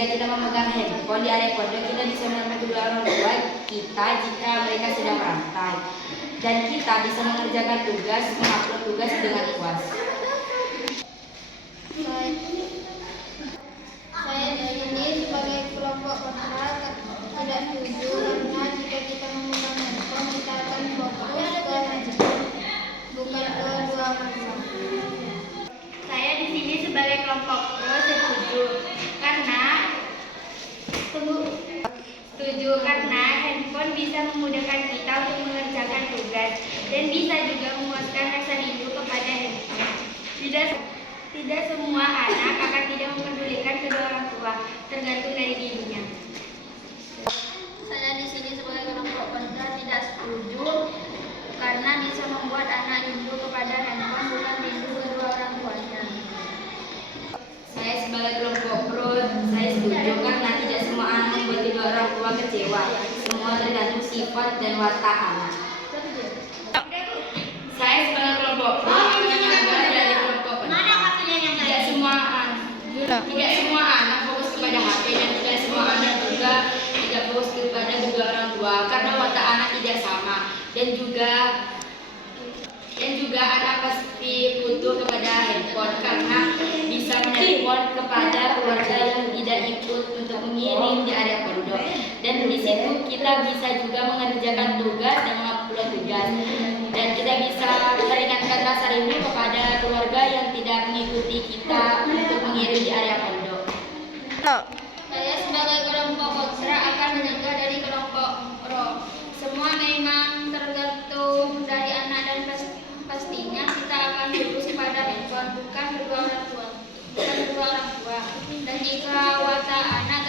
jika kita memegang handphone di area pondok, kita bisa menemukan kedua orang tua kita jika mereka sedang merantau. Dan kita bisa mengerjakan tugas, mengupload tugas dengan puas. Saya di sini sebagai kelompok kontra tidak setuju karena jika kita menggunakan handphone kita akan fokus ke handphone bukan ke dua orang tua. Saya di sini sebagai kelompok pro setuju karena handphone bisa memudahkan kita untuk mengerjakan tugas dan bisa juga memuaskan rasa rindu kepada handphone. Tidak semua anak akan tidak mempedulikan kedua orang tua, tergantung dari dirinya. Saya di sini sebagai kelompok kontra tidak setuju karena bisa membuat anak rindu kepada handphone bukan rindu kedua orang tuanya. Saya sebagai kelompok pro, saya setuju karena tidak semua anak membuat kedua orang tua kecewa. Semua tergantung sifat dan watak anak. Saya sebagai kelompok pro menyanggah dari kelompok kontra. Tidak semua anak fokus kepada HP dan tidak semua anak juga tidak fokus kepada kedua orang tua karena watak anak tidak sama dan juga anak pasti butuh kepada handphone karena bisa menelpon kepada keluarga yang tidak ikut untuk mengirim di area pondok, dan di situ kita bisa juga mengerjakan tugas dan mengupload tugas, dan kita bisa meringankan rasa rindu kepada keluarga yang tidak mengikuti kita untuk mengirim di area pondok. Saya sebagai kelompok kontra akan menyanggah dari kelompok pro. Semua memang tergantung dari anak dan pastinya kita akan fokus pada handphone bukan kedua orang tua. Dan jika watak anak